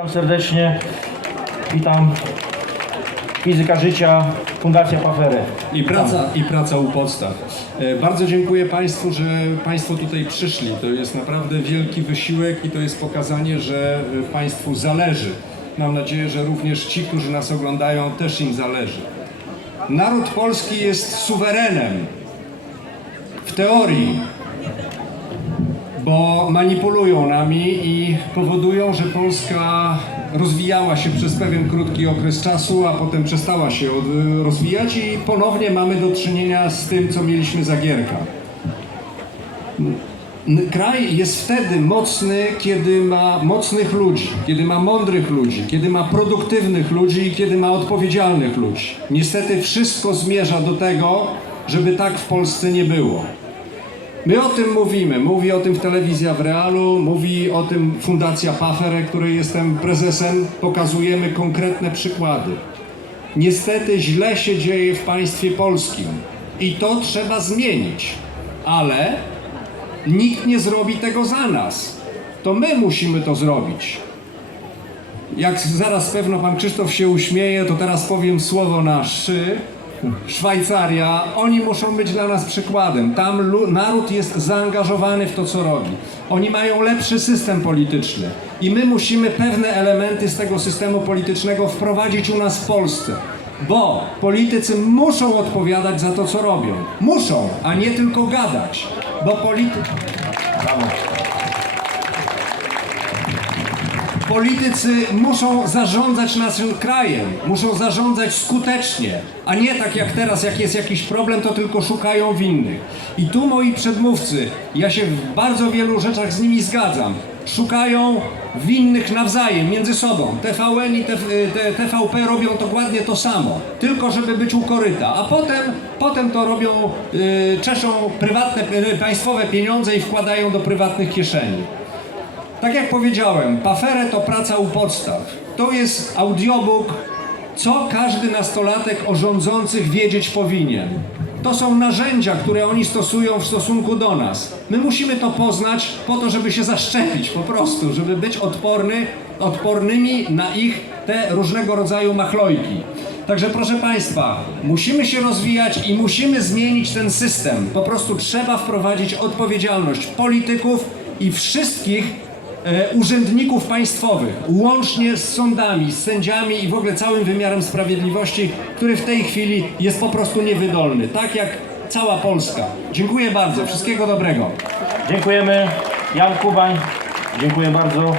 Witam serdecznie. Witam Fizyka Życia, Fundacja Pafery. I praca, I praca u podstaw. E, Bardzo dziękuję Państwu, że Państwo tutaj przyszli. To jest naprawdę wielki wysiłek i to jest pokazanie, że e, Państwu zależy. Mam nadzieję, że również ci, którzy nas oglądają, też im zależy. Naród polski jest suwerenem w teorii, bo manipulują nami i powodują, że Polska rozwijała się przez pewien krótki okres czasu, a potem przestała się rozwijać i ponownie mamy do czynienia z tym, co mieliśmy za Gierka. Kraj jest wtedy mocny, kiedy ma mocnych ludzi, kiedy ma mądrych ludzi, kiedy ma produktywnych ludzi i kiedy ma odpowiedzialnych ludzi. Niestety wszystko zmierza do tego, żeby tak w Polsce nie było. My o tym mówimy. Mówi o tym telewizja w realu, mówi o tym Fundacja Pafere, której jestem prezesem. Pokazujemy konkretne przykłady. Niestety źle się dzieje w państwie polskim i to trzeba zmienić, ale nikt nie zrobi tego za nas. To my musimy to zrobić. Jak zaraz pewno pan Krzysztof się uśmieje, to teraz powiem słowo na szy. Szwajcaria, oni muszą być dla nas przykładem. Tam naród jest zaangażowany w to, co robi. Oni mają lepszy system polityczny i my musimy pewne elementy z tego systemu politycznego wprowadzić u nas w Polsce. Bo politycy muszą odpowiadać za to, co robią. Muszą, a nie tylko gadać. Bo politycy. Politycy muszą zarządzać naszym krajem, muszą zarządzać skutecznie, a nie tak jak teraz, jak jest jakiś problem, to tylko szukają winnych. I tu moi przedmówcy, ja się w bardzo wielu rzeczach z nimi zgadzam, szukają winnych nawzajem, między sobą. TVN i TVP robią dokładnie to samo, tylko żeby być u koryta, a potem, potem to robią, y, czeszą prywatne, y, państwowe pieniądze i wkładają do prywatnych kieszeni. Tak jak powiedziałem, Paferę to praca u podstaw. To jest audiobook, co każdy nastolatek o rządzących wiedzieć powinien. To są narzędzia, które oni stosują w stosunku do nas. My musimy to poznać po to, żeby się zaszczepić po prostu, żeby być odporny, odpornymi na ich te różnego rodzaju machlojki. Także proszę Państwa, musimy się rozwijać i musimy zmienić ten system. Po prostu trzeba wprowadzić odpowiedzialność polityków i wszystkich urzędników państwowych, łącznie z sądami, z sędziami i w ogóle całym wymiarem sprawiedliwości, który w tej chwili jest po prostu niewydolny, tak jak cała Polska. Dziękuję bardzo, wszystkiego dobrego. Dziękujemy. Jan Kubań. Dziękuję bardzo.